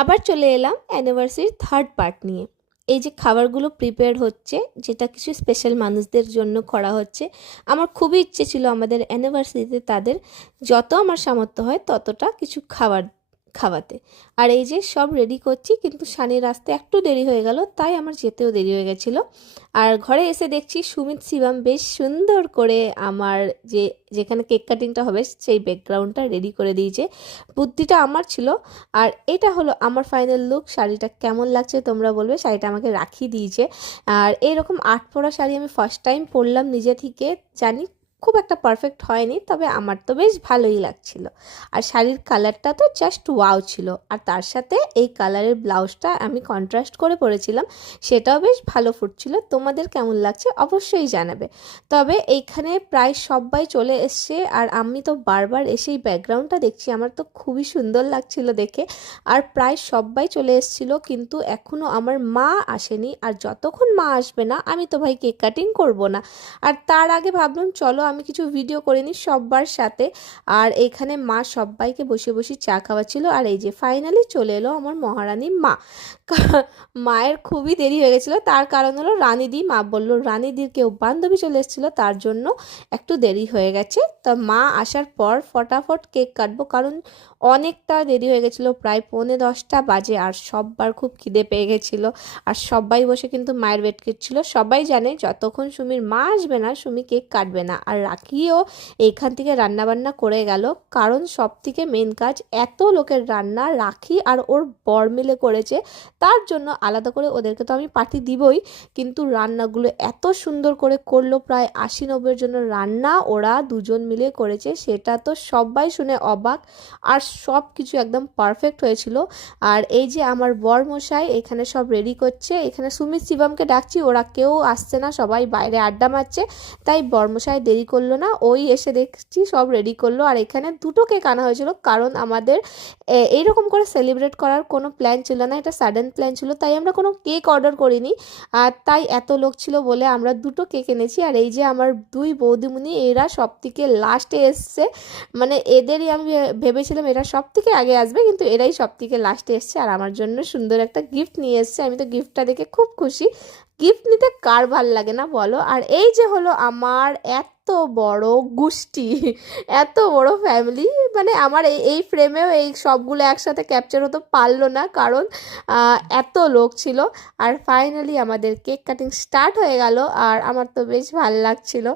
আবার চলে এলাম অ্যানিভার্সারির থার্ড পার্ট নিয়ে। এই যে খাবারগুলো প্রিপেয়ার হচ্ছে, যেটা কিছু স্পেশাল মানুষদের জন্য করা হচ্ছে। আমার খুবই ইচ্ছে ছিল আমাদের অ্যানিভার্সারিতে তাদের যত আমার সামর্থ্য হয় ততটা কিছু খাবার খাওয়াতে। আর এই যে সব রেডি করছি, কিন্তু সানির আসতে একটু দেরি হয়ে গেল, তাই আমার যেতেও দেরি হয়ে গেছিলো। আর ঘরে এসে দেখছি সুমিত শিবম বেশ সুন্দর করে আমার যে যেখানে কেক কাটিংটা হবে সেই ব্যাকগ্রাউন্ডটা রেডি করে দিয়েছে। বুদ্ধিটা আমার ছিল। আর এটা হলো আমার ফাইনাল লুক। শাড়িটা কেমন লাগছে তোমরা বলবে। শাড়িটা আমাকে রাখি দিয়েছে। আর এইরকম আট পরা শাড়ি আমি ফার্স্ট টাইম পরলাম নিজে থেকে। জানি খুব একটা পারফেক্ট হয়নি, তবে আমার তো বেশ ভালোই লাগছিল। আর শাড়ির কালারটা তো জাস্ট ওয়াও ছিল। আর তার সাথে এই কালারের ব্লাউজটা আমি কন্ট্রাস্ট করে পরেছিলাম, সেটাও বেশ ভালো ফুটছিল। তোমাদের কেমন লাগছে অবশ্যই জানাবে। তবে এইখানে প্রায় সবাই চলে এসছে, আর আমি তো বারবার এসেই ব্যাকগ্রাউন্ডটা দেখছি, আমার তো খুবই সুন্দর লাগছিল দেখে। আর প্রায় সবাই চলে এসেছিলো, কিন্তু এখনও আমার মা আসেনি। আর যতক্ষণ মা আসবে না আমি তো ভাই কেক কাটিং করব না। আর তার আগে ভাবলাম চলো আমি কিছু ভিডিও করে নিই সবার সাথে। আর এখানে মা সবাইকে বসে বসে চা খাওয়াচ্ছিল। আর এই যে ফাইনালি চলে এলো আমার মহারানী মা। মায়ের খুবই দেরি হয়ে গেছিলো, তার কারণ হলো রানীদি। মা বললো রানীদির কেউ বান্ধবী চলে এসেছিলো, তার জন্য একটু দেরি হয়ে গেছে। তা মা আসার পর ফটাফট কেক কাটবো, কারণ অনেকটা দেরি হয়ে গেছিলো, প্রায় 9:45 বাজে। আর সববার খুব খিদে পেয়ে গেছিলো। আর সবাই বসে কিন্তু মায়ের ওয়েট করছিল। সবাই জানে যতক্ষণ সুমির মা আসবে না সুমি কেক কাটবে না। আর রাখিও এইখান থেকে রান্নাবান্না করে গেল, কারণ সব থেকে মেন কাজ এত লোকের রান্না রাখি আর ওর বর মিলে করেছে, তার জন্য আলাদা করে ওদেরকে তো আমি পার্টি দিবই। কিন্তু রান্নাগুলো এত সুন্দর করে করলো, প্রায় 80-90 জনের রান্না ওরা দুজন মিলে করেছে, সেটা তো সবাই শুনে অবাক। আর সব কিছু একদম পারফেক্ট হয়েছিল। আর এই যে আমার বর মশাই এখানে সব রেডি করছে। এখানে সুমিত শিবমকে ডাকছি, ওরা কেউ আসছে না, সবাই বাইরে আড্ডা মারছে। তাই বরমশাই দেরি করলো না, ওই এসে দেখছি সব রেডি করলো। আর এখানে দুটো কেক আনা হয়েছিল, কারণ আমাদের এইরকম করে সেলিব্রেট করার কোনো প্ল্যান ছিল না, এটা সাডেন প্ল্যান ছিল, তাই আমরা কোনো কেক অর্ডার করিনি। আর তাই এত লোক ছিল বলে আমরা দুটো কেক এনেছি। আর এই যে আমার দুই বৌদিমণি, এরা সব থেকে লাস্টে এসছে। মানে এদেরই আমি ভেবেছিলাম এরা সব থেকে আগে আসবে, কিন্তু এরাই সব থেকে লাস্টে এসছে। আর আমার জন্য সুন্দর একটা গিফট নিয়ে এসছে, আমি তো গিফটটা দেখে খুব খুশি। গিফট নিতে কার ভাল লাগে না বলো। আর এই যে হলো আমার এত বড় গোষ্ঠী, এত বড় ফ্যামিলি। মানে আমার এই ফ্রেমেও এই সবগুলো একসাথে ক্যাপচার হতে পারলো না, কারণ এত লোক ছিল। আর ফাইনালি আমাদের কেক কাটিং স্টার্ট হয়ে গেল। আর আমার তো বেশ ভালো লাগছিল।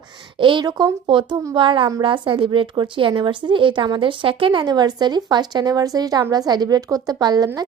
এইরকম প্রথমবার আমরা সেলিব্রেট করছি অ্যানিভার্সারি। এটা আমাদের সেকেন্ড অ্যানিভার্সারি। ফার্স্ট অ্যানিভার্সারিটা আমরা সেলিব্রেট করতে পারলাম না।